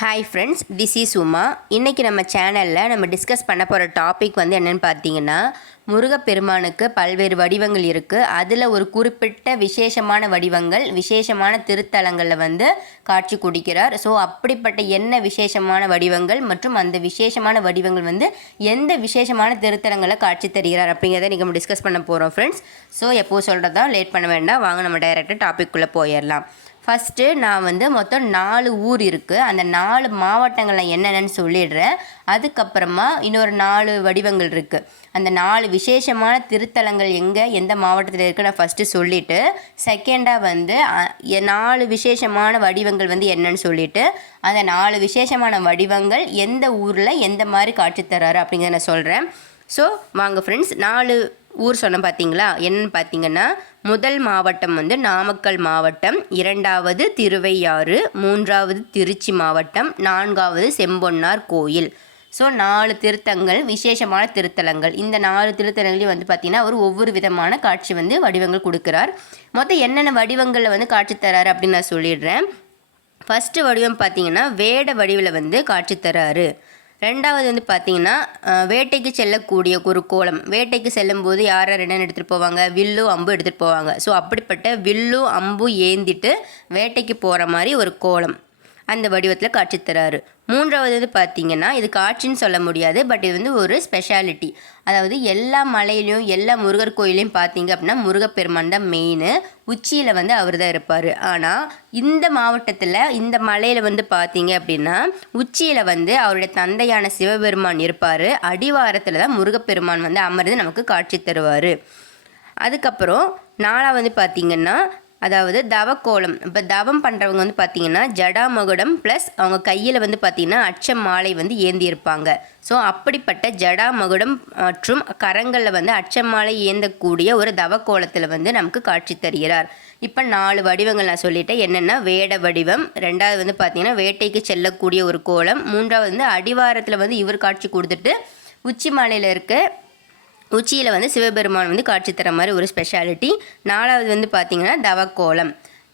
Hi friends this is Uma இன்றைக்கி நம்ம சேனலில் நம்ம டிஸ்கஸ் பண்ண போகிற டாபிக் வந்து என்னென்னு பார்த்தீங்கன்னா முருகப்பெருமானுக்கு பல்வேறு வடிவங்கள் இருக்குது அதில் ஒரு குறிப்பிட்ட விசேஷமான வடிவங்கள் விசேஷமான திருத்தலங்களில் வந்து காட்சி குடிக்கிறார். ஸோ அப்படிப்பட்ட என்ன விசேஷமான வடிவங்கள் மற்றும் அந்த விசேஷமான வடிவங்கள் வந்து எந்த விசேஷமான திருத்தலங்களை காட்சி தருகிறார் அப்படிங்கிறத நீங்கள் நம்ம டிஸ்கஸ் பண்ண போகிறோம் ஃப்ரெண்ட்ஸ் ஸோ எப்போது சொல்கிறதா லேட் பண்ண வேண்டாம். வாங்க நம்ம டைரெக்டாக டாபிக்குள்ளே போயிடலாம். ஃபஸ்ட்டு நான் வந்து மொத்தம் நாலு ஊர் இருக்குது அந்த நாலு மாவட்டங்களில் என்னென்னு சொல்லிடுறேன். அதுக்கப்புறமா இன்னொரு நாலு வடிவங்கள் இருக்குது அந்த நாலு விசேஷமான திருத்தலங்கள் எங்கே எந்த மாவட்டத்தில் இருக்குது நான் ஃபஸ்ட்டு சொல்லிவிட்டு செகண்டாக வந்து எ- நாலு விசேஷமான வடிவங்கள் வந்து என்னன்னு சொல்லிவிட்டு அந்த நாலு விசேஷமான வடிவங்கள் எந்த ஊரில் எந்த மாதிரி காட்சி தராரு அப்படிங்கிறத நான் சொல்கிறேன் ஸோ வாங்க ஃப்ரெண்ட்ஸ் நாலு ஊர் சொன்ன பார்த்தீங்களா என்னன்னு பார்த்தீங்கன்னா முதல் மாவட்டம் வந்து நாமக்கல் மாவட்டம் இரண்டாவது திருவையாறு மூன்றாவது திருச்சி மாவட்டம் நான்காவது செம்பொன்னார் கோயில். ஸோ நாலு திருத்தங்கள் விசேஷமான திருத்தலங்கள். இந்த நாலு திருத்தலங்களையும் வந்து பார்த்திங்கன்னா அவர் ஒவ்வொரு விதமான காட்சி வந்து வடிவங்கள் கொடுக்குறார். மொத்தம் என்னென்ன வடிவங்களில் வந்து காட்சி தராரு அப்படின்னு நான் சொல்லிடுறேன். ஃபஸ்ட்டு வடிவம் பார்த்திங்கன்னா வேட வடிவில் வந்து காட்சி தராரு. ரெண்டாவது வந்து பார்த்தீங்கன்னா வேட்டைக்கு செல்லக்கூடிய ஒரு கோலம். வேட்டைக்கு செல்லும்போது யார் யார் என்னென்னு எடுத்துகிட்டு போவாங்க? வில்லு அம்பு எடுத்துகிட்டு போவாங்க. ஸோ அப்படிப்பட்ட வில்லு அம்பு ஏந்திட்டு வேட்டைக்கு போகிற மாதிரி ஒரு கோலம். அந்த வடிவத்தில் காட்சி தராரு. மூன்றாவது வந்து பார்த்தீங்கன்னா இது காட்சின்னு சொல்ல முடியாது பட் இது வந்து ஒரு ஸ்பெஷாலிட்டி அதாவது எல்லா மலையிலையும் எல்லா முருகர் கோயிலையும் பார்த்தீங்க அப்படின்னா முருகப்பெருமான் தான் மெயின் உச்சியில் வந்து அவர் தான் இருப்பார். ஆனால் இந்த மாவட்டத்தில் இந்த மலையில் வந்து பார்த்தீங்க அப்படின்னா உச்சியில் வந்து அவருடைய தந்தையான சிவபெருமான் இருப்பார். அடிவாரத்தில் தான் முருகப்பெருமான் வந்து அமர்ந்து நமக்கு காட்சி தருவார். அதுக்கப்புறம் நாலாவது பார்த்திங்கன்னா பார்த்தீங்கன்னா அதாவது தவக்கோலம். இப்போ தவம் பண்ணுறவங்க வந்து பார்த்திங்கன்னா ஜடாமகுடம் ப்ளஸ் அவங்க கையில் வந்து பார்த்திங்கன்னா அச்ச மாலை வந்து ஏந்தியிருப்பாங்க ஸோ அப்படிப்பட்ட ஜடாமகுடம் மற்றும் கரங்களில் வந்து அச்சம் மாலை ஏந்தக்கூடிய ஒரு தவக்கோலத்தில் வந்து நமக்கு காட்சி தருகிறார். இப்போ நாலு வடிவங்கள் நான் சொல்லிட்டேன். என்னென்னா வேட வடிவம் ரெண்டாவது வந்து பார்த்திங்கன்னா வேட்டைக்கு செல்லக்கூடிய ஒரு கோலம் மூன்றாவது வந்து அடிவாரத்தில் வந்து இவர் காட்சி கொடுத்துட்டு உச்சி மாலையில் இருக்க உச்சியில் வந்து சிவபெருமான் வந்து காட்சி தர மாதிரி ஒரு ஸ்பெஷாலிட்டி நாலாவது வந்து பார்த்திங்கன்னா தவக்கோலம்.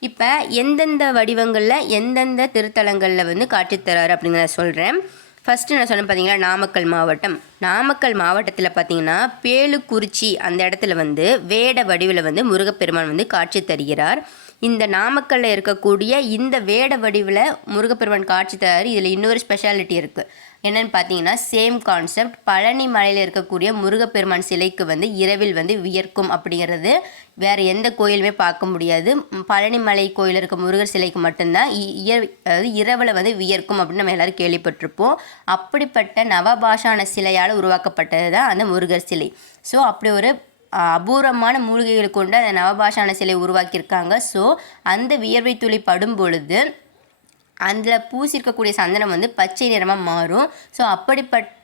இப்போ எந்தெந்த வடிவங்களில் எந்தெந்த திருத்தலங்களில் வந்து காட்சி தராரு அப்படிங்கிறத சொல்கிறேன் ஃபஸ்ட்டு நான் சொன்னேன் பார்த்தீங்கன்னா நாமக்கல் மாவட்டம். நாமக்கல் மாவட்டத்தில் பார்த்தீங்கன்னா பேலுக்குறிச்சி அந்த இடத்துல வந்து வேட வடிவில் வந்து முருகப்பெருமான் வந்து காட்சி தருகிறார். இந்த நாமக்கல்ல இருக்கக்கூடிய இந்த வேட வடிவில் முருகப்பெருமான் காட்சி தராரு. இதில் இன்னொரு ஸ்பெஷாலிட்டி இருக்குது என்னன்னு பார்த்தீங்கன்னா சேம் கான்செப்ட் பழனி மலையில் இருக்கக்கூடிய முருகப்பெருமான் சிலைக்கு வந்து இரவில் வந்து வியர்க்கும் அப்படிங்கிறது வேறு எந்த கோயிலுமே பார்க்க முடியாது. பழனி மலை கோயில் இருக்க முருகர் சிலைக்கு மட்டும்தான் இ- இய- அதாவது இரவில் வந்து வியர்க்கும் அப்படின்னு நம்ம எல்லாரும் கேள்விப்பட்டிருப்போம். அப்படிப்பட்ட நவபாஷான சிலையால் உருவாக்கப்பட்டது தான் அந்த முருகர் சிலை. ஸோ அப்படி ஒரு அபூர்வமான மூலிகைகள் கொண்டு அந்த நவபாஷான சிலை உருவாக்கியிருக்காங்க. ஸோ அந்த வியர்வை துளி படும் பொழுது அதில் பூசிருக்கக்கூடிய சந்தனம் வந்து பச்சை நிறமாக மாறும். ஸோ அப்படிப்பட்ட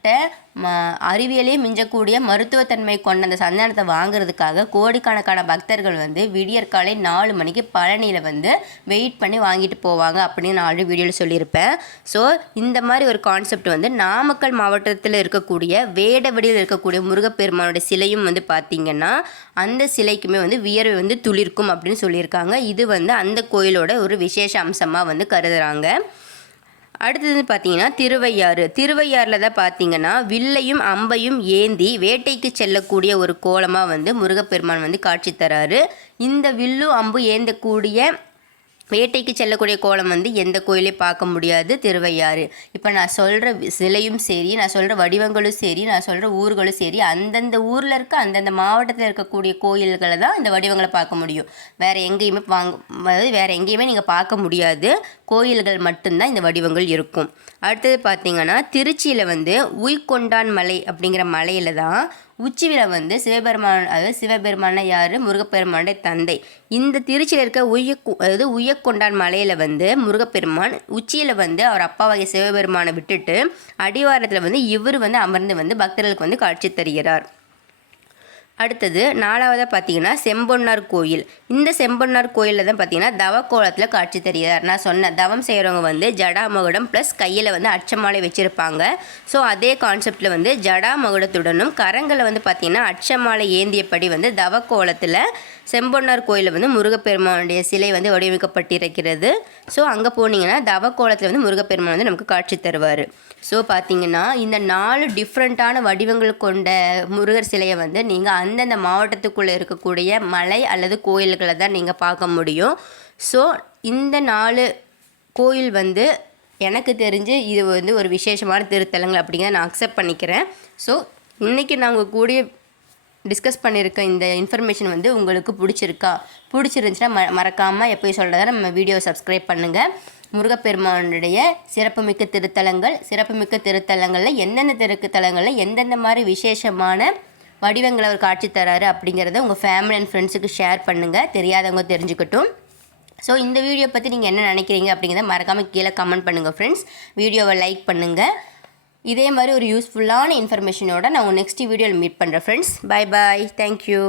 ம அறிவியலே மிஞ்சக்கூடிய மருத்துவத்தன்மை கொண்ட அந்த சந்தனத்தை வாங்குறதுக்காக கோடிக்கணக்கான பக்தர்கள் வந்து விடியற்காலை நாலு மணிக்கு பழனியில் வந்து வெயிட் பண்ணி வாங்கிட்டு போவாங்க அப்படின்னு நான் ஆல்ரெடி வீடியோவில் சொல்லியிருப்பேன். ஸோ இந்த மாதிரி ஒரு கான்செப்ட் வந்து நாமக்கல் மாவட்டத்தில் இருக்கக்கூடிய வேடவடியில் இருக்கக்கூடிய முருகப்பெருமானோட சிலையும் வந்து பார்த்திங்கன்னா அந்த சிலைக்குமே வந்து வியர்வை வந்து துளிர்க்கும் அப்படின்னு சொல்லியிருக்காங்க. இது வந்து அந்த கோயிலோட ஒரு விசேஷ அம்சமாக வந்து கருதுகிறாங்க அடுத்தது பார்த்தீங்கன்னா திருவையாறு. திருவையாறில் தான் பார்த்தீங்கன்னா வில்லையும் அம்பையும் ஏந்தி வேட்டைக்கு செல்லக்கூடிய ஒரு கோலமாக வந்து முருகப்பெருமான் வந்து காட்சி தராரு. இந்த வில்லும் அம்பு ஏந்தக்கூடிய வேட்டைக்கு செல்லக்கூடிய கோலம் வந்து எந்த கோயிலையும் பார்க்க முடியாது? திருவையாறு. இப்போ நான் சொல்கிற சிலையும் சரி நான் சொல்கிற வடிவங்களும் சரி நான் சொல்கிற ஊர்களும் சரி அந்தந்த ஊரில் இருக்க அந்தந்த மாவட்டத்தில் இருக்கக்கூடிய கோயில்களை தான் இந்த வடிவங்களை பார்க்க முடியும். வேறு எங்கேயுமே வாங்க அதாவது வேறு எங்கேயுமே நீங்கள் பார்க்க முடியாது. கோயில்கள் மட்டும்தான் இந்த வடிவங்கள் இருக்கும். அடுத்தது பார்த்திங்கன்னா திருச்சியில் வந்து உய்கொண்டான் மலை அப்படிங்கிற மலையில் தான் உச்சியில் வந்து சிவபெருமான் அதாவது சிவபெருமான யார்? முருகப்பெருமானுடைய தந்தை. இந்த திருச்சியில் இருக்க உய அதாவது உயக்கொண்டான் மலையில் வந்து முருகப்பெருமான் உச்சியில் வந்து அவர் அப்பாவாகிய சிவபெருமானை விட்டுட்டு அடிவாரத்தில் வந்து இவர் வந்து அமர்ந்து வந்து பக்தர்களுக்கு வந்து காட்சி தருகிறார். அடுத்தது நாலாவதாக பார்த்தீங்கன்னா செம்பொன்னார் கோயில். இந்த செம்பொன்னார் கோயிலில் தான் பார்த்தீங்கன்னா தவக்கோலத்தில் காட்சி தருகிறார். நான் சொன்னேன் தவம் செய்கிறவங்க வந்து ஜடாமகுடம் ப்ளஸ் கையில் வந்து அச்சமாலை வச்சுருப்பாங்க. ஸோ அதே கான்செப்டில் வந்து ஜடாமகுடத்துடனும் கரங்களை வந்து பார்த்திங்கன்னா அச்சமாலை ஏந்தியபடி வந்து தவக்கோலத்தில் செம்பொன்னார் கோயிலில் வந்து முருகப்பெருமானுடைய சிலை வந்து வடிவமைக்கப்பட்டிருக்கிறது. ஸோ அங்கே போனீங்கன்னா தவக்கோலத்தில் வந்து முருகப்பெருமான் வந்து நமக்கு காட்சி தருவார். ஸோ பார்த்தீங்கன்னா இந்த நாலு டிஃப்ரெண்ட்டான வடிவங்கள் கொண்ட முருகர் சிலையை வந்து நீங்கள் அந்தந்த மாவட்டத்துக்குள்ளே இருக்கக்கூடிய மலை அல்லது கோயில்களை தான் நீங்கள் பார்க்க முடியும். ஸோ இந்த நாலு கோயில் வந்து எனக்கு தெரிஞ்சு இது வந்து ஒரு விசேஷமான திருத்தலங்கள் அப்படிங்கிறத நான் அக்செப்ட் பண்ணிக்கிறேன். ஸோ இன்றைக்கி நாங்கள் கூடிய டிஸ்கஸ் பண்ணியிருக்க இந்த இன்ஃபர்மேஷன் வந்து உங்களுக்கு பிடிச்சிருக்கா? பிடிச்சிருந்துச்சுன்னா ம மறக்காமல் எப்போயும் சொல்கிறத நம்ம வீடியோ சப்ஸ்கிரைப் பண்ணுங்கள் முருகப்பெருமானுடைய சிறப்புமிக்க திருத்தலங்கள் சிறப்புமிக்க திருத்தலங்களில் எந்தெந்த திருத்தலங்களில் எந்தெந்த மாதிரி விசேஷமான வடிவங்களை அவர் காட்சி தராரு அப்படிங்கிறத உங்கள் ஃபேமிலி அண்ட் ஃப்ரெண்ட்ஸுக்கு ஷேர் பண்ணுங்கள் தெரியாதவங்க தெரிஞ்சுக்கட்டும். ஸோ இந்த வீடியோ பற்றி நீங்கள் என்ன நினைக்கிறீங்க அப்படிங்கிறத மறக்காமல் கீழே கமெண்ட் பண்ணுங்கள் ஃப்ரெண்ட்ஸ் வீடியோவை லைக் பண்ணுங்கள் இதே மாதிரி ஒரு யூஸ்ஃபுல்லான இன்ஃபர்மேஷனோட நான் உங்கள் நெக்ஸ்ட் வீடியோவில் மீட் பண்ணுறேன் ஃப்ரெண்ட்ஸ் பை பாய் தேங்க்யூ